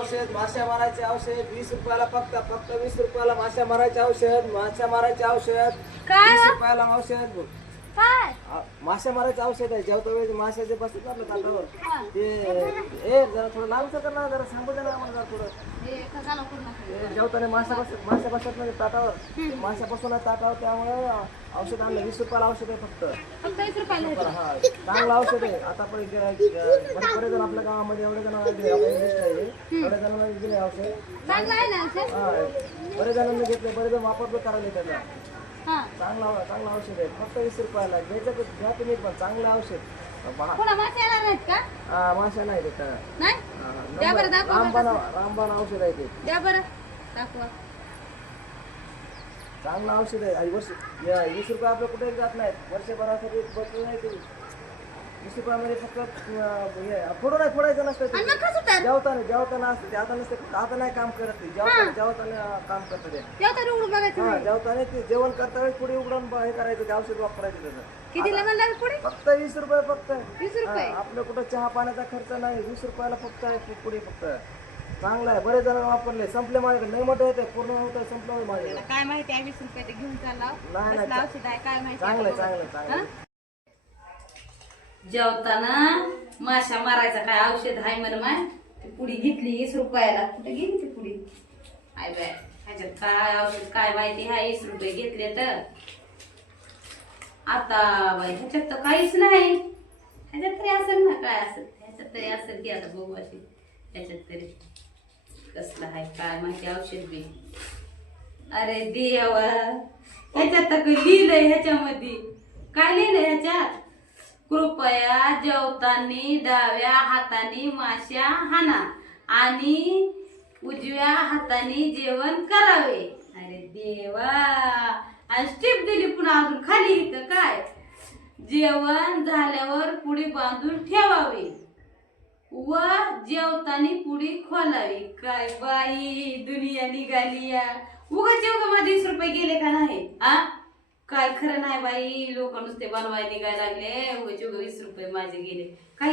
औषध माश्या मारायचे औषध 20 रुपयाला फक्त 20 रुपयाला माश्या मारायचे औषध माश्या मारायचे औषध काय 20 हो? रुपयाला औषध काय माश्या मारायचं औषध आहे जेवता वेळेस माश्या जे बसतात ना आपल्या ताटावर हा. ते जरा थोडं लांब कर ना जरा सांगू दे ना आम्हाला जरा थोडं हे कसा लवकर नका. ते जेवताना माश्या बसतात ना ताटावर माश्या बसून ताटावर त्यामुळे औषध आणलं 20 रुपयाला औषध आहे फक्त फक्त 20 रुपयाला आहे. हा चांगलं औषध आहे आता पण बरेच जण आपल्या गावामध्ये एवढे जण एवढ्या जणांना दिले औषध चांगलं आहे ना औषध? हा बरेच जणांनी घेतले बरेच जण वापर पण करायला त्याचा हा. चांगलं औषध आहे फक्त 20 रुपयाला घ्यायचं तर घ्या तुम्ही पण चांगलं औषध कोणा मासे येणार नाहीत का? माशा नाही देत नाही? द्या बरं दाखवा बरं. रामबाण औषध आहे ते द्या बरं दाखवा. चांगलं औषध आहे आणि 20 रुपये आपलं कुठे जात नाहीत वर्षभरासाठी बसलं नाही ते 20 रुपयामध्ये फक्त फोडायचं नसतं आणि ते. मग कसं होतं? जेवताना असतं ते आता नसतं आता नाही काम करत ते जेवताना काम करतं ते जेवताना उघडून बघायचं हा नाही. जेवताना ते जेवण करता वेळेस पुढे उघडून हे करायचं ते औषध वापरायचं त्याचं कितीला म्हणणार पुढे? फक्त 20 रुपये फक्त 20 रुपये? हा, आपलं कुठं चहा पाण्याचा खर्च नाही 20 रुपयाला फक्त आहे पुढे फक्त चांगलं आहे बरेच जण वापरले संपले माझ्याकडे नाही मोठे होते पूर्ण होतं संपलं माझ्याकडे काय माहिती आहे 20 रुपये ते घेऊन चालला. नाही, कसलं औषध आहे काय माहिती चांगलं आहे? आहे, चांगलं आहे. जेवताना माशा मारायचा काय औषध आहे म्हण माय ती पुडी घेतली 20 रुपयाला कुठे गेली ती पुडी आय बाय ह्याच्यात काय औषध काय माहिती हा 20 रुपये घेतले तर आता बाई ह्याच्यात तर काहीच नाही ह्याच्यात तरी असेल ना काय असेल ह्याच्यात तरी असेल की आता बघू अशी ह्याच्यात तरी कसलं आहे काय माहिती औषध बी अरे देवा ह्याच्यात तर काही लिहिलंय ह्याच्यामध्ये काय लिहिलंय ह्याच्यात कृपया जेवताना डाव्या हाताने माश्या हाना आणि उजव्या हाताने जेवण करावे अरे देवा आणि स्टिप दिली पुन्हा अजून खाली इथं काय जेवण झाल्यावर पुडी बांधून ठेवावी व जेवताना पुडी खोलावी काय बाई दुनिया निघाली या उगाच माझे 20 रुपये गेले का नाही आ काय खरं नाही बाई लोक नुसते बनवायला निघायला लागले उगाच 20 रुपये माझे गेले काय